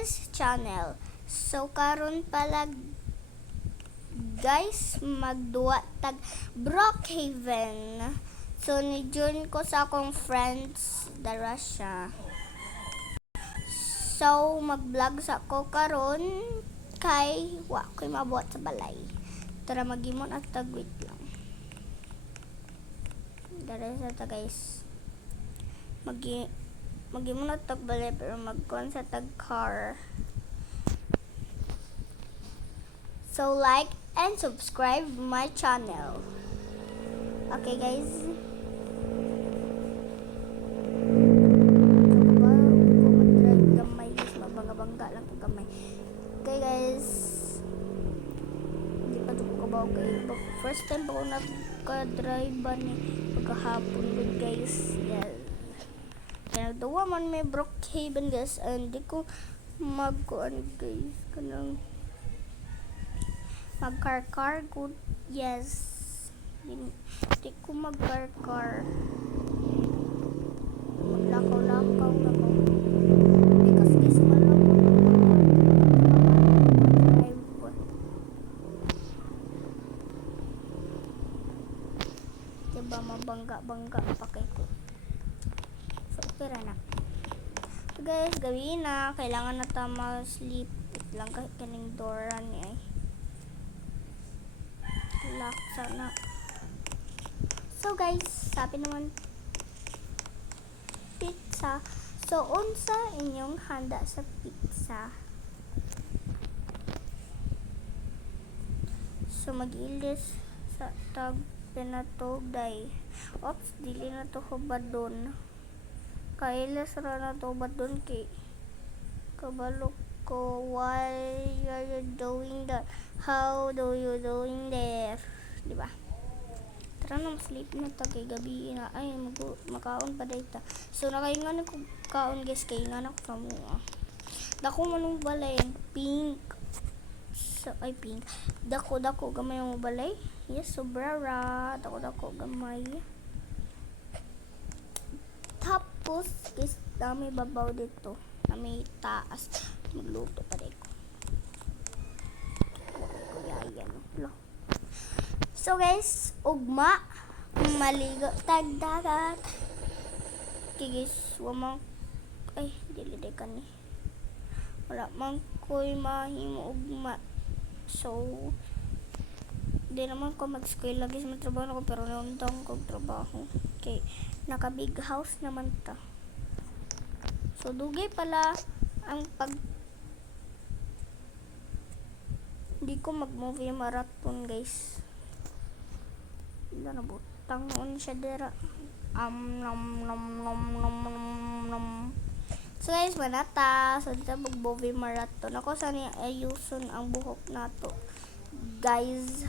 his channel. So karon pala guys, magduwa tag Brookhaven. So ni-join ko sa akong friends dara siya. So mag-vlog sa ko karon kay wa ko'y mabuhat sa balay. Tara magimon at tagwit lang. Dara sa ta guys. Magimon at tagbalay pero magkuhan sa tag car. So like and subscribe my channel. Okay guys. Gamay guys, mabangga-bangga lang ko gamay. Okay guys. Hindi pa ito ko kabaw kay first time pa ko nagka-drive ba ni pagkahapon din guys. Yes. Kaya dawa man may Brookhaven guys and di ko magkuhan guys kanang mag-car good. Yes. Di ko mag-car. Maglakaw-lakaw na ko. Because guys, wala ko drive. Diba mabangga-bangga pa kay ko. So, pera na. So guys, gawin na. Kailangan na tama sleep. It lang kahit kaning Dora ni ay. Lock sana. So guys, sabi naman pizza. So unsa inyong handa sa pizza? So mag-ilis sa tag pinatugday. Oops, dili na to hubadon. Kailas ra na to hubadon kay kabalo ko, why are you doing that? How do you doing there? Diba? Tara na, sleep na ta kay gabi na. Ay, makaon pa dayta. So, nakaingan ako kaon guys, kay ingan ako sa mga. Dako manong balay, pink. So, ay, pink. Dako gamay yung balay. Yes, sobrara. Dako gamay. Tapos, guys, dami babaw dito. Na may taas. Magluto pa rin ko. So guys, ugma maligo tagdagat. Okay guys, wamang ay dili ka ni. Wala man ko'y mahimo ugma. So di naman ko mag-school lagi sa trabaho ko pero naundang ko trabaho. Okay, naka big house naman ta. So dugay pala ang pag hindi ko mag-movie marathon guys. Hindi na butang on siya dera. So guys, manata. So dito mag-movie marathon. Ako sana ayuson ang buhok nato. Guys.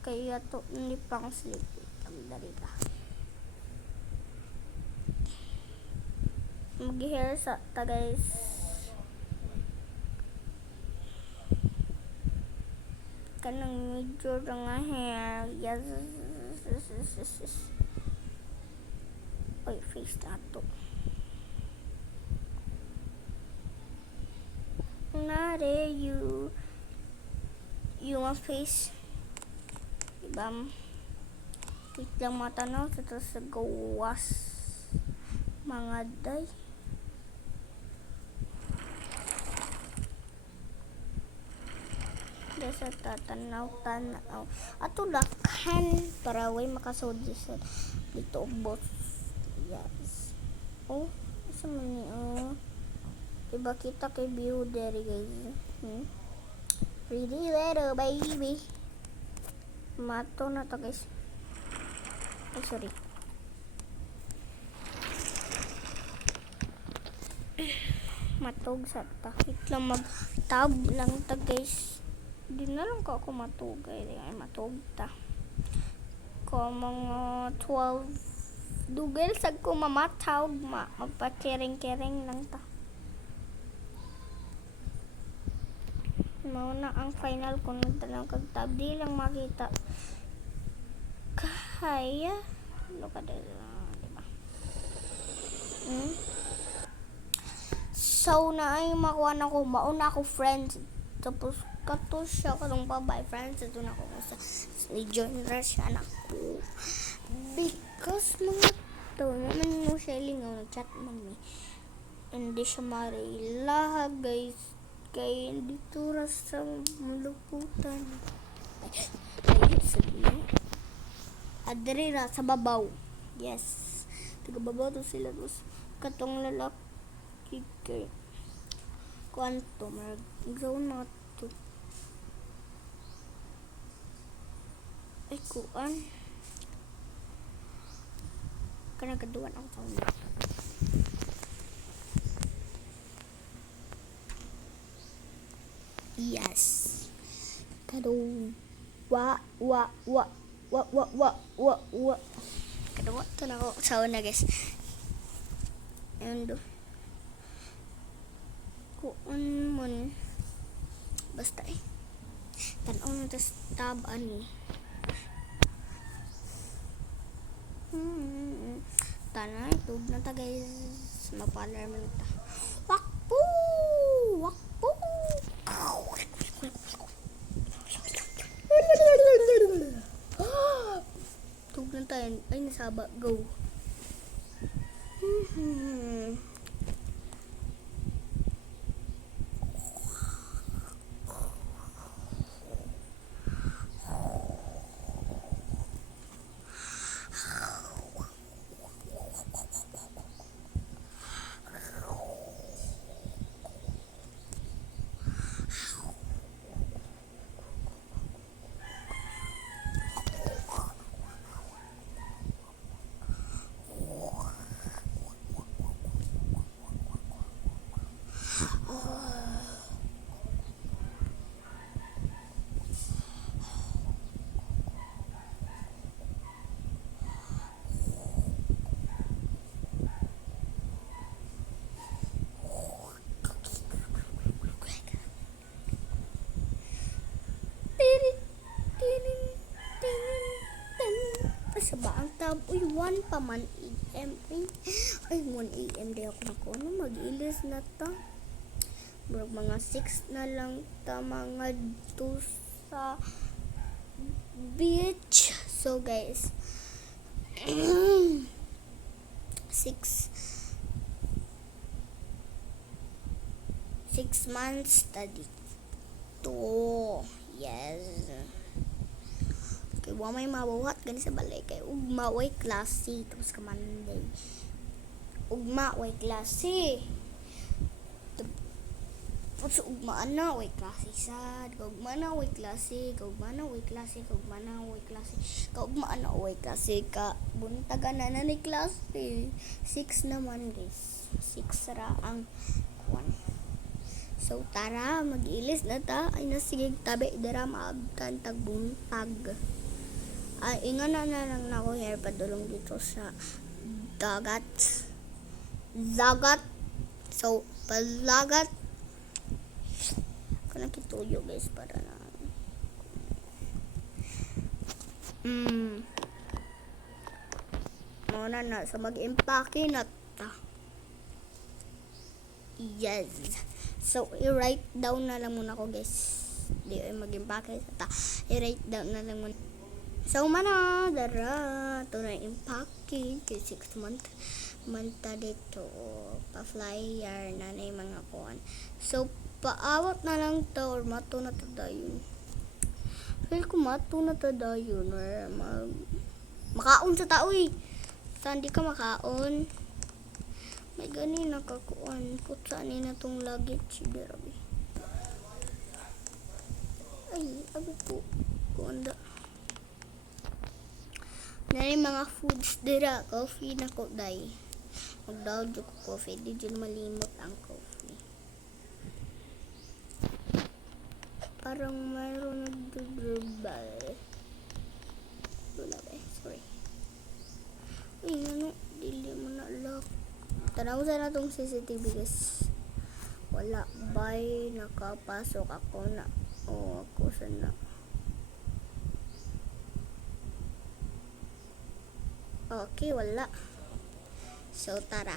Kaya to hindi pang sleep. Ang darita. Mag-hair sa ta guys. Kanang medyo nga hair. Yes. Oy, face nato. Nare, you want face. Diba? Wait lang matanaw. Tapos sa gawas. Mga day. Sa tatanaw ato lakhan para way makasod sa dito ubos. Yes. Oh, isa man ni iba kita kay view dere guys. Pretty little baby. Mato na to guys. Ay sorry. Matog sa ta. Lang mag-tab lang ta guys. Di na lang ko ako matugay. Ay matugta. Ko mga 12 dugel sag ko mamatawag magpa-kering-kering lang ta. Mao na ang final ko nagtanong kag tab di lang makita. Kaya look at it, diba? So So na ay makuha na ko, mauna ako friends. Tapos kato siya katong babay friends ito na ko sa ni-join ra siya na ko. Because mga to naman mo siya lingaw nag-chat man mi. Hindi siya marilaha guys. Kaya dito ra sa muluputan. Ay, sabi mo. Adre ra sa babaw. Yes. Taga babaw to sila. Tapos katong lalaki kay kwanto. Magsaon mga to. Ay, kuan. Kanagaduan ako sa una. Yes. Kado wa. Kado wa to na ako sa una guys. And kuan mon basta tan-aw na tas tab ani. Tanay tug na ta guys. Mapalarm ta. Wakpo. Tug na tayo. Ay nasaba. Go. Sa ba ang tab? Uy, 1 pa man AM. Ay, 1 AM di ako nakuha. Mag-ilis na ta. Mga 6 na lang ta mga to sa beach. So guys, 6 months study to. Yes. Kay wa may mabuhat gani sa balay kay ugma way klase tapos ka Monday. Ugma way klase. Tapos ugma na way klase sad. Ugma na way klase, ugma na way klase, ugma na way klase. Ugma na way klase ka buntagan na ni klase. 6 naman guys. 6 ra ang kuan. So tara mag-ilis na ta. Ay nasigig tabi dira maabtan tag buntag. Ingon na lang na ako hair padulong dito sa dagat. So palagat ko na kituyo guys para na muna na sa mag-impake na ta. Yes. So i-write down na lang muna ko guys. Di ay mag-impake sa ta. I-write down na lang muna. So mana dara to na impake kay 6 month dito pa flyer na na mga kuan. So paawat na lang to or mato na to dayon. Feel ko mato na to dayon or makaon sa tao eh. Saan di ka makaon? May gani nakakuan. Kutsa ni na tong lagit si Derabi. Ay, abi po. Kuanda. Nari mga foods dira, coffee na ko day. Magdaw ko coffee, di dyan malimot ang coffee. Parang mayroon nagdudrubal. Wala ba eh, sorry. Ay, ano, dili mo na lock. Tanaw sana tong CCTV guys. Wala, bye, nakapasok ako na. O, ako sana. Okay, wala. So, tara.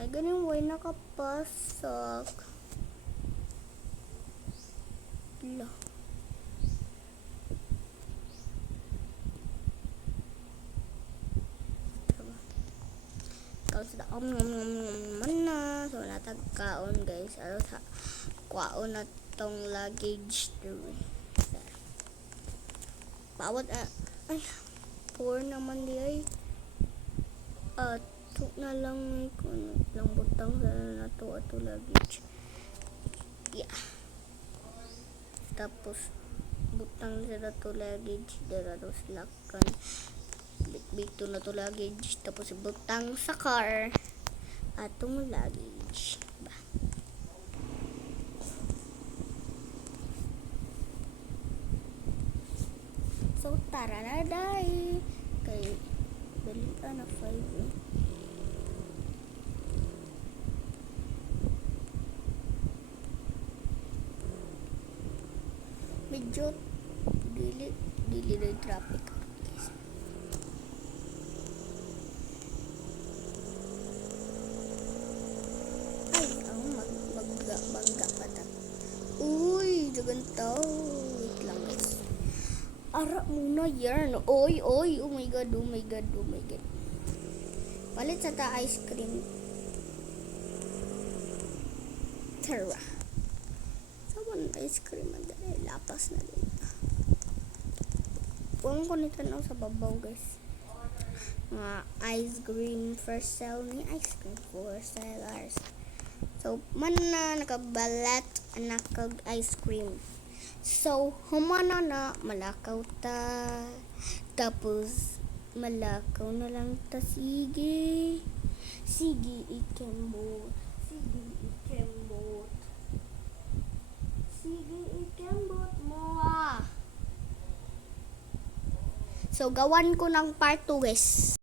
Ay, ganun, way nakapasok. Lo. Kalau sudah mana so natagkaon guys aro sa kwaon na tong luggage diri bawat ay poor naman di ay tuk na lang kung lang butang sa na to ato luggage yeah tapos butang sa to luggage dira to silakan bito na to luggage tapos butang sa car atong luggage ba. So tara na day kay dali na 5 eh. Medyo dili na traffic. Bangga pa ta. Uy, jagan tao. Wait lang guys. Ara muna yarn. Oy, oh my god, oh my god, oh my god. Palit sa ta ice cream. Tara. Saban ice cream na lapas na din. Huwag ko nito na sa babaw guys. Mga ice cream first sale ni ice cream for sellers. So, man na nakabalat nakag ice cream. So, humana na malakaw ta. Tapos, malakaw na lang ta. Sige. Sige, ikembot. Sige, ikembot. Sige, ikembot mo ah. So, gawan ko ng part 2 guys.